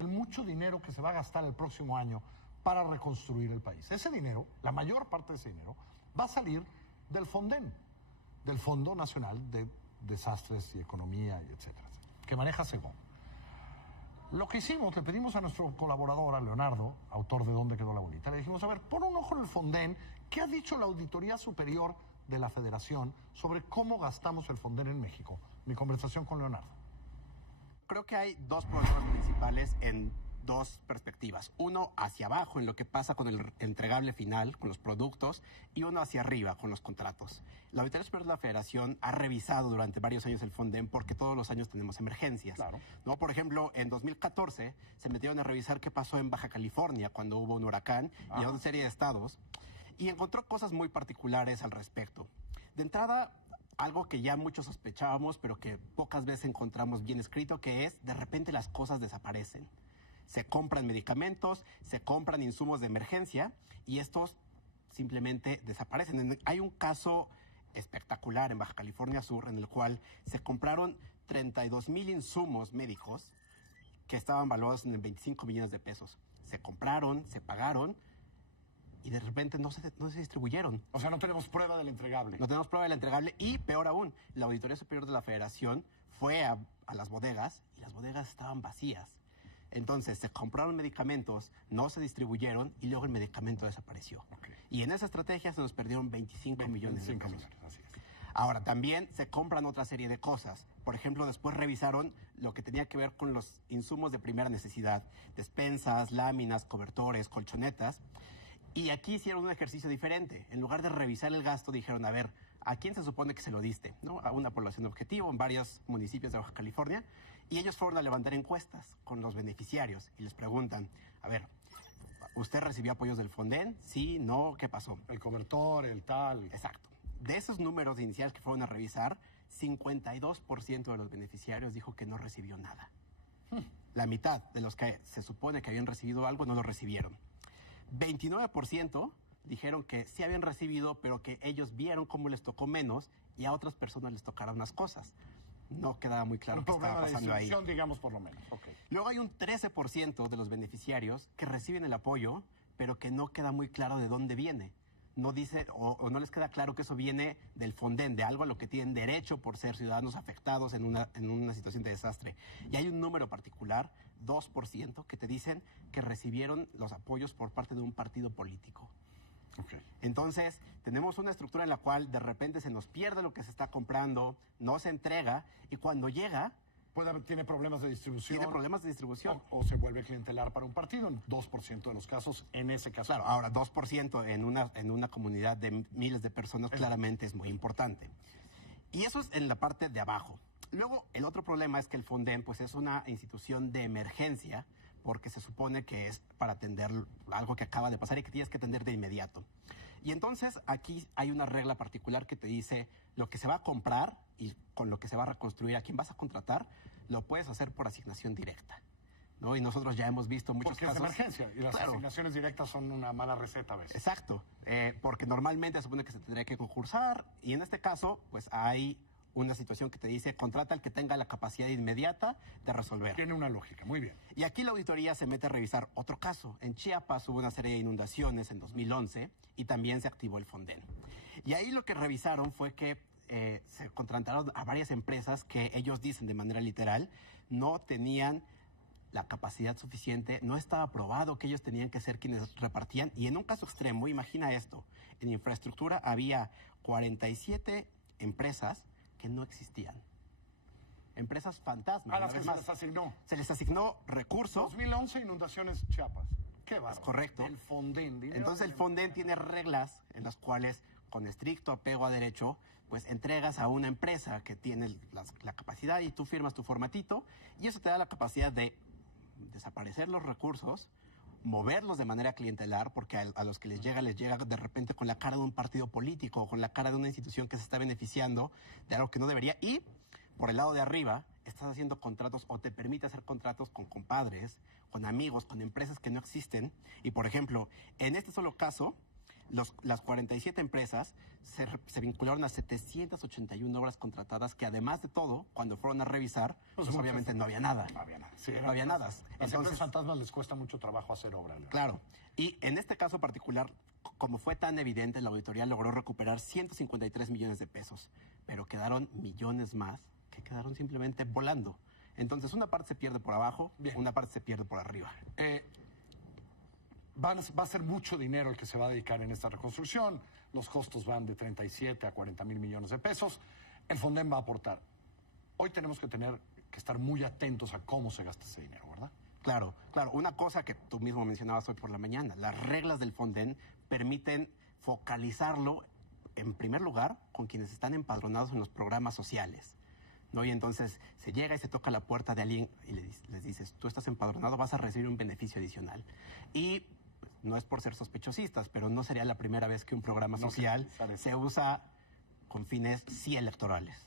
Mucho dinero que se va a gastar el próximo año para reconstruir el país. Ese dinero, la mayor parte de ese dinero, va a salir del FONDEN, del Fondo Nacional de Desastres y Economía, y etcétera, que maneja Segón. Lo que hicimos, le pedimos a nuestro colaborador, a Leonardo, autor de ¿Dónde quedó la bolita? Le dijimos, a ver, pon un ojo en el FONDEN. ¿Qué ha dicho la Auditoría Superior de la Federación sobre cómo gastamos el FONDEN en México? Mi conversación con Leonardo. Creo que hay dos problemas principales en dos perspectivas. Uno hacia abajo, en lo que pasa con el entregable final, con los productos, y uno hacia arriba, con los contratos. La Auditoría Superior de la Federación ha revisado durante varios años el FONDEN porque todos los años tenemos emergencias. Claro. ¿No? Por ejemplo, en 2014 se metieron a revisar qué pasó en Baja California cuando hubo un huracán y a una serie de estados, y encontró cosas muy particulares al respecto. De entrada, algo que ya muchos sospechábamos, pero que pocas veces encontramos bien escrito, que es, de repente las cosas desaparecen. Se compran medicamentos, se compran insumos de emergencia y estos simplemente desaparecen. Hay un caso espectacular en Baja California Sur en el cual se compraron 32,000 insumos médicos que estaban valuados en 25 millones de pesos. Se compraron, se pagaron y de repente no se distribuyeron. O sea, no tenemos prueba del entregable. No tenemos prueba del entregable y, peor aún, la Auditoría Superior de la Federación fue a las bodegas y las bodegas estaban vacías. Entonces, se compraron medicamentos, no se distribuyeron y luego el medicamento desapareció. Okay. Y en esa estrategia se nos perdieron 25 millones de pesos. Así es. Ahora, también se compran otra serie de cosas. Por ejemplo, después revisaron lo que tenía que ver con los insumos de primera necesidad, despensas, láminas, cobertores, colchonetas. Y aquí hicieron un ejercicio diferente. En lugar de revisar el gasto, dijeron, a ver, ¿a quién se supone que se lo diste? ¿No? A una población objetivo en varios municipios de Baja California. Y ellos fueron a levantar encuestas con los beneficiarios y les preguntan, a ver, ¿usted recibió apoyos del FONDEN? Sí, no, ¿qué pasó? El cobertor, el tal. Exacto. De esos números iniciales que fueron a revisar, 52% de los beneficiarios dijo que no recibió nada. La mitad de los que se supone que habían recibido algo no lo recibieron. 29% dijeron que sí habían recibido, pero que ellos vieron cómo les tocó menos y a otras personas les tocaron unas cosas. No quedaba muy claro qué estaba pasando ahí. Digamos, por lo menos. Okay. Luego hay un 13% de los beneficiarios que reciben el apoyo, pero que no queda muy claro de dónde viene. No dice o no les queda claro que eso viene del FONDEN, de algo a lo que tienen derecho por ser ciudadanos afectados en una situación de desastre. Y hay un número particular, 2%, que te dicen que recibieron los apoyos por parte de un partido político. Okay. Entonces, tenemos una estructura en la cual de repente se nos pierde lo que se está comprando, no se entrega, y cuando llega... Tiene problemas de distribución. Tiene problemas de distribución. O se vuelve clientelar para un partido, en 2% de los casos, en ese caso. Claro, ahora 2% en una comunidad de miles de personas claramente es muy importante. Y eso es en la parte de abajo. Luego, el otro problema es que el FONDEN pues, es una institución de emergencia, porque se supone que es para atender algo que acaba de pasar y que tienes que atender de inmediato. Y entonces aquí hay una regla particular que te dice lo que se va a comprar y con lo que se va a reconstruir, a quién vas a contratar, lo puedes hacer por asignación directa, ¿no? Y nosotros ya hemos visto muchos casos... Porque es de emergencia y las asignaciones directas son una mala receta a veces. Exacto, porque normalmente se supone que se tendría que concursar y en este caso pues hay una situación que te dice contrata al que tenga la capacidad inmediata de resolver. Tiene una lógica, muy bien. Y aquí la auditoría se mete a revisar otro caso. En Chiapas hubo una serie de inundaciones en 2011 y también se activó el FONDEN. Y ahí lo que revisaron fue que se contrataron a varias empresas que ellos dicen de manera literal no tenían la capacidad suficiente, no estaba aprobado que ellos tenían que ser quienes repartían. Y en un caso extremo, imagina esto, en infraestructura había 47 empresas que no existían. Empresas fantasmas. A las que se les asignó. Se les asignó recursos. 2011, inundaciones Chiapas. Qué bárbaro. Es correcto. El FONDEN. Entonces el FONDEN tiene reglas en las cuales, con estricto apego a derecho, pues entregas a una empresa que tiene la capacidad y tú firmas tu formatito y eso te da la capacidad de desaparecer los recursos, moverlos de manera clientelar, porque a los que les llega de repente con la cara de un partido político o con la cara de una institución que se está beneficiando de algo que no debería. Y por el lado de arriba estás haciendo contratos o te permite hacer contratos con compadres, con amigos, con empresas que no existen. Y por ejemplo, en este solo caso, Las 47 empresas se vincularon a 781 obras contratadas que, además de todo, cuando fueron a revisar, pues obviamente no había nada. No había nada. Sí, No había nada. Las empresas fantasmas les cuesta mucho trabajo hacer obra. Claro. Y en este caso particular, como fue tan evidente, la auditoría logró recuperar 153 millones de pesos, pero quedaron millones más que quedaron simplemente volando. Entonces, una parte se pierde por abajo, una parte se pierde por arriba. Va a ser mucho dinero el que se va a dedicar en esta reconstrucción. Los costos van de 37 a 40 mil millones de pesos. El Fonden va a aportar. Hoy tenemos que estar muy atentos a cómo se gasta ese dinero, ¿verdad? Claro, claro. Una cosa que tú mismo mencionabas hoy por la mañana, las reglas del Fonden permiten focalizarlo, en primer lugar, con quienes están empadronados en los programas sociales, ¿no? Y entonces se llega y se toca la puerta de alguien y les dices, tú estás empadronado, vas a recibir un beneficio adicional. Y pues, no es por ser sospechosistas, pero no sería la primera vez que un programa social se usa con fines sí electorales.